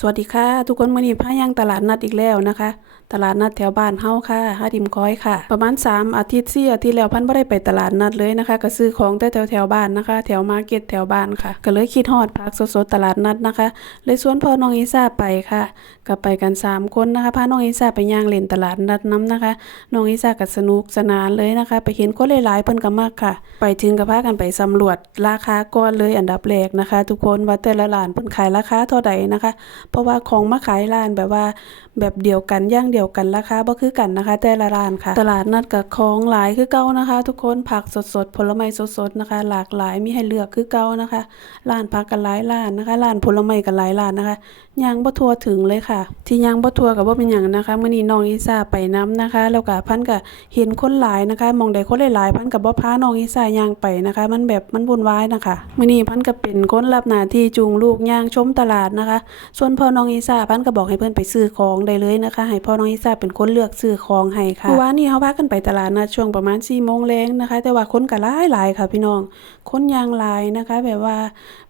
สวัสดีค่ะ ทุกคนมื้อนี้พายังตลาดนัดอีกแล้วนะคะ ตลาดนัดแถวบ้านเฮาค่ะหาดิมค้อยค่ะ ประมาณ 3 อาทิตย์4อาทิตย์แล้วพันบ่ได้ไปตลาดนัดเลยนะคะ ก็ซื้อของแต่แถวแถวบ้านนะคะ แถวมาร์เก็ตแถวบ้านค่ะ ก็เลยคิดฮอดผักสดๆตลาดนัดนะคะ เลยชวนพ่อน้องอีซ่าไปค่ะก็ไปกัน 3 คนนะคะพาน้องอีซ่าไปย่างเล่นตลาดนัดน้ำนะคะน้องอีซ่าก็สนุกสนานเลยนะคะ ไปเห็นคนหลายๆเพิ่นก็มักค่ะ ไปถึงก็พากันไปสำรวจราคาก่อนเลยอันดับแรกนะคะ ทุกคนว่าแต่ละร้านเพิ่นขายราคาเท่าใดนะคะเพราะว่าของมาขายร้านแบบว่า แบบเดียวกันย่างเดียวกันราคาบ่คือกันนะคะ แต่ละร้านค่ะ ตลาดนัดกับของหลายคือเก่านะคะ ทุกคนผักสดๆผลไม้สดๆนะคะ หลากหลายมีให้เลือกคือเก่านะคะร้านผักกันหลายร้านนะคะร้านผลไม้กันหลายร้านนะคะย่างบ่ทั่วถึงเลยค่ะ ที่ย่างบ่ทั่วก็บ่เป็นหยังนะคะมื้อนี้น้องอีซ่าไปนํนะคะ แล้วก็พันก็เห็นคนหลายนะคะ มองใดคนหลายๆพันก็บ่พาน้องอีซ่าย่างไปนะคะ มันแบบมันวุ่นวายนะคะมื้อนี้พันก็เป็นคนรับหน้าที่จูงลูกย่างชมตลาดนะคะ ส่วนพ่อน้องอีซาพันก็บอกให้เพิ่อนไปซื้อของได้เลยนะคะให้พ่อน้องอีซาเป็นคนเลือกซื้อของให้ค่ะเมื่อวานนี้เฮาพากันไปตลาดนัดช่วงประมาณ4โมงแลงนะคะ แต่ว่าคนก็หลายหลายค่ะ พี่น้องคนยางหลายนะคะ แบบว่า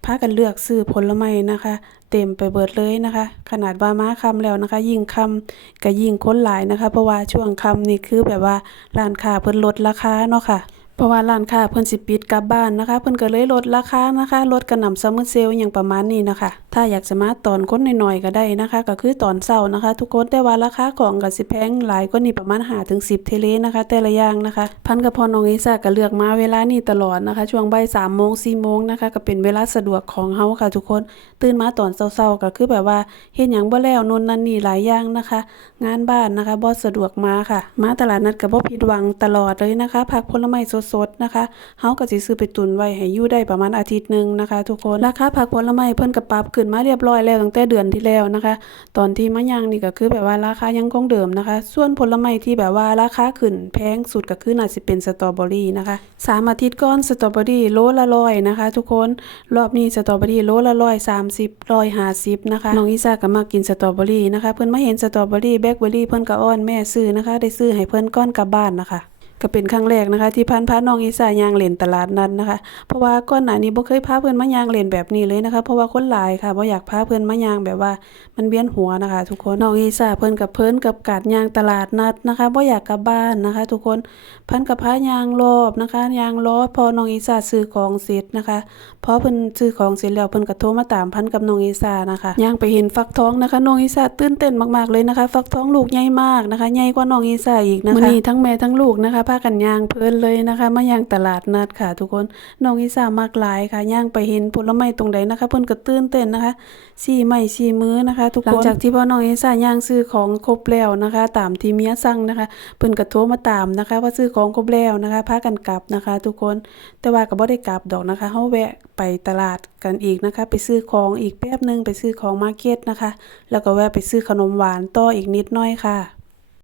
พากันเลือกซื้อผลไม้นะคะเต็มไปเบิดเลยนะคะ ขนาดว่ามาค่ำแล้วนะคะ ยิ่งค่ำก็ยิ่งคนหลายนะคะ เพราะว่าช่วงค่ำนี่คือแบบว่าร้านค้าเพิ่นลดราคาเนาะค่ะ เพราะว่าร้านค้าเพิ่นสิปิดกลับบ้านนะคะ เพิ่นก็เลยลดราคานะคะลดกระหน่ำซัมเมอร์เซลอย่างประมาณนี้นะคะ ถ้าอยากจะมาตอนคนน้อยๆก็ได้นะคะ ก็คือตอนเช้านะคะ ทุกคนแต่ว่าราคาของก็สิแพงหลายกว่านี้ประมาณ5ถึง10เทเลนะคะ แต่ละอย่างนะคะ พันกับพอน้องอีซ่าก็เลือกมาเวลานี้ตลอดนะคะ ช่วงบ่าย3โมง4โมงนะคะ ก็เป็นเวลาสะดวกของเฮาค่ะ ทุกคนตื่นมาตอนเช้าๆก็คือแบบว่าเฮ็ดหยังบ่แล้วนนนั่นนี่หลายอย่างนะคะ งานบ้านนะคะบ่สะดวกมาค่ะ มาตลาดนัดก็บ่ผิดหวังตลอดเลยนะคะผักผลไม้สดๆนะคะเฮาก็สิซื้อไปตุนไว้ให้อยู่ได้ประมาณอาทิตย์หนึงนะคะ ทุกคนราคาผักผลไม้เพิ่นก็ปรับขึ้นมาเรียบร้อยแล้วตั้งแต่เดือนที่แล้วนะคะ ตอนที่มะยางนี่ก็คือแบบว่าราคายังคงเดิมนะคะ ส่วนผลไม้ที่แบบว่าราคาขึ้นแพงสุดก็คือน่าสิเป็นสตรอเบอรี่นะคะสามอาทิตย์ก่อนสตรอเบอรี่โลละร้อยนะคะ ทุกคนรอบนี้สตรอเบอรี่โลละร้อยสามสิบร้อยห้าสิบนะคะน้องอีซ่าก็มากินสตรอเบอรี่นะคะ เพิ่นมาเห็นสตรอเบอรี่แบล็คเบอรี่เพิ่นก็อ้อนแม่ซื้อนะคะ ได้ซื้อให้เพิ่นก้อนกลับบ้านนะคะ ก็เป็นครั้งแรกนะคะ ที่พันพาน้องอีสายางเลนตลาดนั้นนะคะ เพราะว่าก่อนหน้านี้บ่เคยพาเพื่อนมายางเลนแบบนี้เลยนะคะ เพราะว่าคนหลายค่ะบ่อยากพาเพื่อนมายางแบบว่ามันเวียนหัวนะคะ ทุกคนน้องอีสาเพิ่นกับเพิ่นกับการยางตลาดนัดนะคะบ่อยากกลับบ้านนะคะ ทุกคนพันกับพายางรอบนะคะยางรอบพอน้องอีสาซื้อของเสร็จนะคะพอเพิ่นซื้อของเสร็จแล้วเพิ่นก็โทรมาตามพันกับน้องอีสานะคะยางไปเห็นฟักทองนะคะน้องอีสาตื่นเต้นมากๆเลยนะคะ ฟักทองลูกใหญ่มากนะคะใหญ่กว่าน้องอีสาอีกนะคะมื้อนี้ทั้งแม่ทั้งลูกนะคะพากันย่างเพลินเลยนะคะ มาย่างตลาดนัดค่ะ ทุกคนน้องอีสามากหลายค่ะย่างไปเห็นผลไม้ตรงใดนะคะ เพิ่นก็ตื่นเต้นนะคะสี่ไม้สี่มื้อนะคะ ทุกคนหลังจากที่พ่อน้องอีสาย่างซื้อของครบแล้วนะคะ ตามที่เมียสั่งนะคะ เพิ่นก็โทรมาตามนะคะ ว่าซื้อของครบแล้วนะคะพากันกลับนะคะ ทุกคนแต่ว่าก็บ่ได้กลับดอกนะคะเฮาแวะไปตลาดกันอีกนะคะ ไปซื้อของอีกแป๊บหนึงไปซื้อของมาร์เก็ตนะคะ แล้วก็แวะไปซื้อขนมหวานต่ออีกนิดน่อยค่ะ